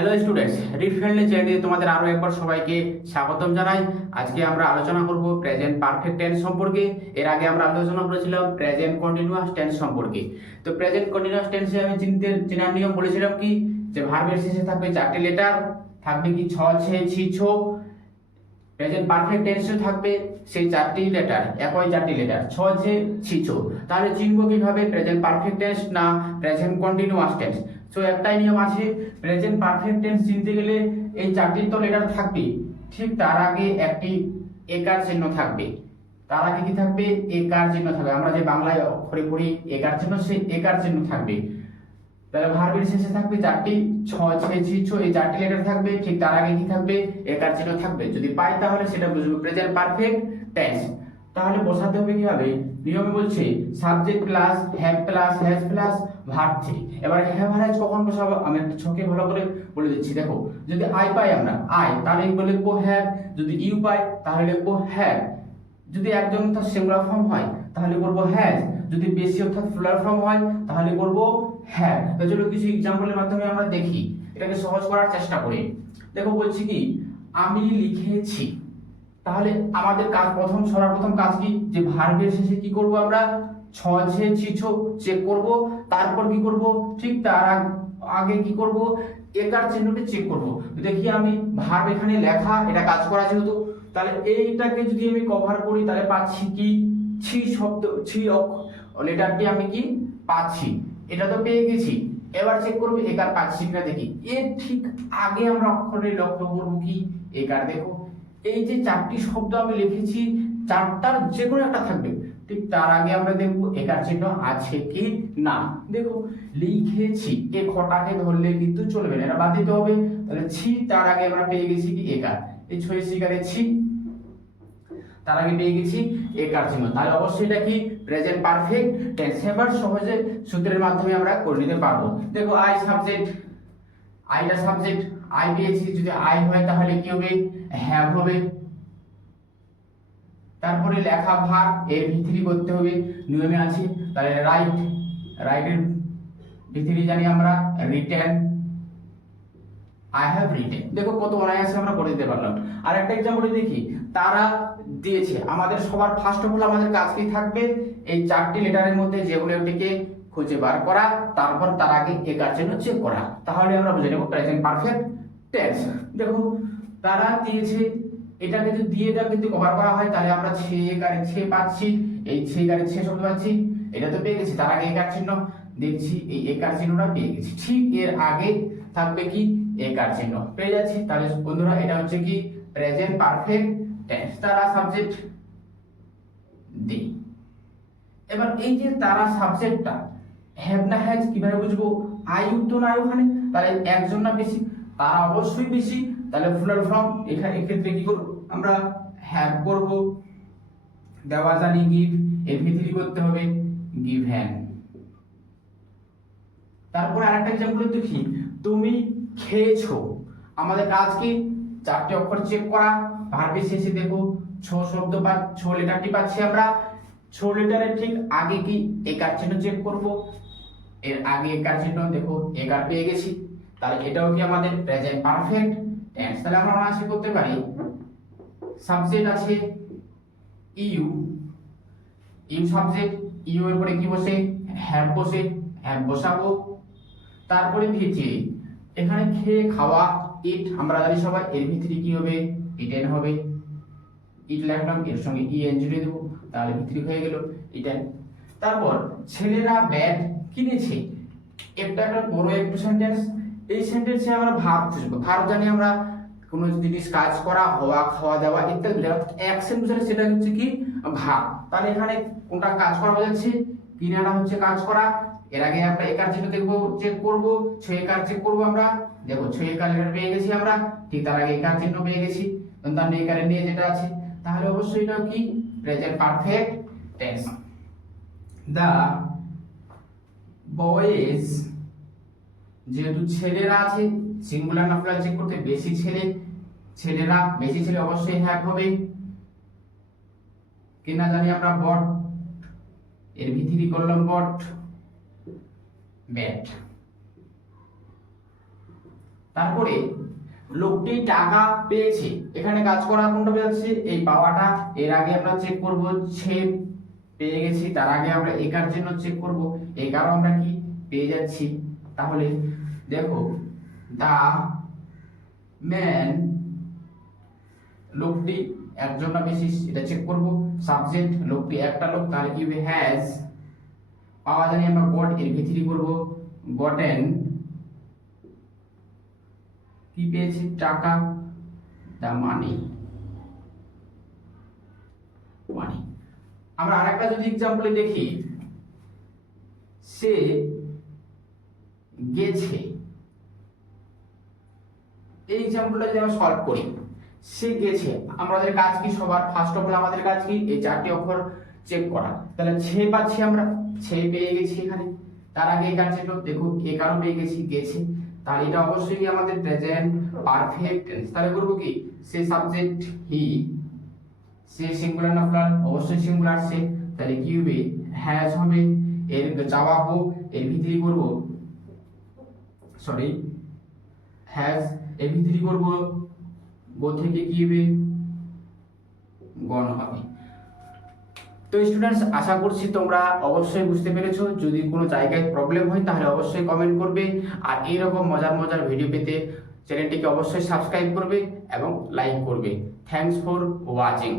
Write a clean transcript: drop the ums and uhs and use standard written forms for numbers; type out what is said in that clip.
Hello students, read friendly চ্যানেলে তোমাদের আরো একবার সবাইকে স্বাগতম জানাই। আজকে আমরা আলোচনা করব প্রেজেন্ট পারফেক্ট টেন্স সম্পর্কে। এর আগে আমরা আলোচনা করেছিলাম প্রেজেন্ট কন্টিনিউয়াস টেন্স সম্পর্কে। তো প্রেজেন্ট কন্টিনিউয়াস টেন্সে আমি চেনার নিয়ম বলেছিলাম কি, যে ভার্বের শেষে থাকবে 4টি লেটার, থাকবে কি ছ ছে ছি ছো। প্রেজেন্ট পারফেক্ট টেন্সে থাকবে সেই 4টি লেটার, একই 4টি লেটার ছ ছে ছি ছো। তাহলে চিনবো কিভাবে প্রেজেন্ট পারফেক্ট টেন্স না প্রেজেন্ট কন্টিনিউয়াস টেন্স? সো একটাই নিয়ম আছে, প্রেজেন্ট পারফেক্ট টেন্স চিনতে গেলে এই 4টি তো লেটার থাকবে, ঠিক তার আগে একটি একার চিহ্ন থাকবে। তার আগে কি থাকবে? একার চিহ্ন থাকবে। আমরা যে বাংলায় অক্ষরে পড়ি একার চিহ্ন, সেই একার চিহ্ন থাকবে। তাহলে ভার্বের শেষে থাকবে 4টি, ছ ছে ছি ছো, এই 4টি লেটার থাকবে, ঠিক তার আগে কি থাকবে? একার চিহ্ন থাকবে। যদি পাই তাহলে সেটা বুঝবো প্রেজেন্ট পারফেক্ট টেন্স। তাহলে বসাতে হবে কিভাবে? নিয়মে বলছে subject plus have plus has plus verb 3। এবার হ্যাভ হ্যাজ কখন বসাবো আমি একটা ছকে ভালো করে বলে দিচ্ছি। দেখো, যদি আই পাই আমরা আই, তাহলে লিখবো হ্যাভ। যদি ইউ পাই তাহলে লিখবো হ্যাভ। যদি একজন অর্থাৎ সিঙ্গুলার ফর্ম হয় তাহলে করব হ্যাজ। যদি বেশি অর্থাৎ প্লুরাল ফর্ম হয় তাহলে করব হ্যাভ। তো চলো কিছু এক্সাম্পলের মাধ্যমে আমরা দেখি, এটাকে সহজ করার চেষ্টা করি। দেখো বলছি কি, আমি লিখেছি। তাহলে আমাদের কাজ সর্বপ্রথম কাজ কি, যে ভার্বের শেষে কি করব আমরা? ছ ছে ছি ছো চেক করব। তারপর কি করব? ঠিক তার আগে কি করব? একার চিহ্নটি চেক করব। দেখি আমি ভার্ব এখানে লেখা, এটা কাজ করা যেহেতু, তাহলে এইটাকে যদি আমি কভার করি তাহলে পাচ্ছি কি? ছি শব্দ, ছি লেটারটি আমি কি পাচ্ছি? এটা তো পেয়ে গেছি। এবার চেক করব একার পাচ্ছি কিনা দেখি। এর ঠিক আগে আমরা অক্ষরে লক্ষ্য করব কি? একার। দেখো, এই যে 4টি শব্দ আমি লিখেছি, 4টার যে কোনো একটা থাকবে, ঠিক তার আগে আমরা দেখব একার চিহ্ন আছে কি না। দেখো, লিখেছি, এ খটাকে ধরলে কিন্তু চলবে না, এটা বাদ দিতে হবে। তাহলে ছি, তার আগে আমরা পেয়ে গেছি কি? একার। এই ছয় শিকারে ছি, তার আগে পেয়ে গেছি একার চিহ্ন। তাহলে অবশ্যই এটা কি? Present perfect tense. এবার সহজে সূত্রের মাধ্যমে আমরা করে নিতে পারবো। দেখো, আই সাবজেক্ট, আইটা সাবজেক্ট, আই পেয়েছি। যদি আই হয় তাহলে কি হবে? হ্যাভ হবে। তারপরে লেখা ভার্ব, এর ভিতরি করতে হবে, নিয়মে আছে। তাহলে রাইট, রাইটের ভিতরি জানি আমরা রিটেন, আই হ্যাভ রিটেন। দেখো কত অনায়াসে আমরা করে দিতে পারলাম। আর একটা এক্সাম্পল দেখি, তারা দিয়েছে। আমাদের সবার ফার্স্ট অফ অল আমাদের কাজ কি থাকবে? এই 4টি লেটারের মধ্যে যে কোনো একটিকে খুঁজে বার করা, তারপর তার আগে একার চিহ্ন চেক করা। তাহলে আমরা বুঝে নেব প্রেজেন্ট পারফেক্ট টেন্স। দেখো, তারা দিয়েছে, এটাকে যদি দিয়েটা কিন্তু কভার করা হয় তাহলে আমরা ছে একারে ছে পাচ্ছি, এই ছে একারে ছে শব্দ পাচ্ছি, এটা তো পেয়ে গেছি। তার আগে একার চিহ্ন দেখছি, এই একার চিহ্নটা পেয়ে গেছি। ঠিক এর আগে থাকবে কি? একার চিহ্ন পেয়ে যাচ্ছি। তাহলে বন্ধুরা এটা হচ্ছে কি? Present perfect tense. তারা সাবজেক্ট দি। এবার এই যে তারা সাবজেক্টটা, হ্যাভ না হ্যাজ কিভাবে বুঝবো? আয়ু তো নাই ওখানে, তাহলে একজন না বেশি? তারা অবশ্যই বেশি। তাহলে প্লুরাল ফর্ম, এখানে এক্ষেত্রে কি করব আমরা? হ্যাভ করব। দেওয়া জানি গিভ, এর ভিতরি করতে হবে গিভেন। তারপর আরেকটা एग्जांपल দেখি, তুমি খেয়েছো। আমাদের কাজ কি? 4টি অক্ষর চেক করা। ভার্বের শেষে দেখো ছ শব্দ বা ছ লেটারটি পাচ্ছি আমরা। ছ লেটারের ঠিক আগে কি? একার চিহ্ন চেক করব। এর আগে একার চিহ্ন, দেখো একার পেয়ে গেছি। তাহলে এটাও কি আমাদের প্রেজেন্ট পারফেক্ট টেন্স। তাহলে আমরা অনায়াসে করতে পারি, সাবজেক্ট আছে ইউ, ইউ সাবজেক্ট, ইউ এর পরে কি বসে? হ্যাভ বসে, হ্যাভ বসাবো। তারপরে ভিতরি, এখানে খেয়ে খাওয়া, ইট আমরা জানি সবাই, এর ভিতরি কি হবে? ইটেন হবে। ইট লিখলাম, এর সঙ্গে ইএন জুড়ে দেবো, তাহলে ভিতরি হয়ে গেল ইটেন। তারপর ছেলেরা ব্যাট কিনেছে, একটা বড় একটু সেন্টেন্স। এই সেন্টেন্সে আমরা ভার্ব খুঁজবো। ভার্ব জানি আমরা কোনো জিনিস কাজ করা, হওয়া, খাওয়া দাওয়া ইত্যাদি, অ্যাকশন বোঝালে সেটা হচ্ছে কি? ভার্ব। তাহলে এখানে কোনটা কাজ করা বোঝাচ্ছে? কিনাটা হচ্ছে কাজ করা। এর আগে আমরা একার চিহ্ন দেখবো, চেক করব, ছয় একার চেক করব আমরা। দেখো ছয় একার লেটার পেয়ে গেছি আমরা, ঠিক তার আগে একার চিহ্ন পেয়ে গেছি, তার একারে নিয়ে যেটা আছে। তাহলে অবশ্যই এটা কি? Present perfect tense. The boys, যেহেতু ছেলেরা আছে, সিঙ্গুলার না প্লুরাল চেক করতে, বেশি ছেলে, ছেলেরা বেশি ছেলে, অবশ্যই হ্যাভ হবে। কিনা জানি আমরা বট, এর ভিতরি করলাম বট, ব্যাট। তারপরে লোকটি টাকা পেয়েছে, এখানে কাজ করা কোনটা যাচ্ছে, এই পাওয়াটা। এর আগে আমরা চেক করব সে পেয়ে গেছি, তার আগে আমরা একার জন্য চেক করব, একারও আমরা কি পেয়ে যাচ্ছি। তাহলে দেখো দা ম্যান, লোকটি একজন না বেশি এটা চেক করব। সাবজেক্ট লোকটি একটা লোক, তাহলে কি হবে হ্যাজ, পাওয়া জানি আমরা গট, এর ভিতরি করব গটেন, কি পেয়েছি টাকা, দা মানি, মানি। আমরা আরেকটা যদি এক্সাম্পলে দেখি, সে গেছে, এই এক্সাম্পলটা যদি আমরা সলভ করি, সে গেছে, আমাদের কাজ কি, সবার ফার্স্ট অফ অল আমাদের কাজ কি, এই চারটি অক্ষর চেক করা। তাহলে ছে পাচ্ছি আমরা, ছে পেয়ে গেছি এখানে, তার আগে এই কাজ ছিল, দেখো এ কারণ পেয়ে গেছি গেছে, তাহলে এটা অবশ্যই কি আমাদের প্রেজেন্ট পারফেক্ট টেন্স। তাহলে করব কি, সে সাবজেক্ট হি, সে সিঙ্গুলার না প্লুরাল, অবশ্যই সিঙ্গুলার সে, তাহলে কি হবে হ্যাজ হবে, এর জবাবও এর ভিতরে করব, সরি হ্যাজ, এর ভিতরে করব গো থেকে কি হবে গণ হবে। তো স্টুডেন্টস, আশা করছি তোমরা অবশ্যই বুঝতে পেরেছো। যদি কোনো জায়গায় প্রবলেম হয় তাহলে অবশ্যই কমেন্ট করবে, আর এইরকম মজার মজার ভিডিও পেতে চ্যানেলটিকে অবশ্যই সাবস্ক্রাইব করবে এবং লাইক করবে। Thanks for watching.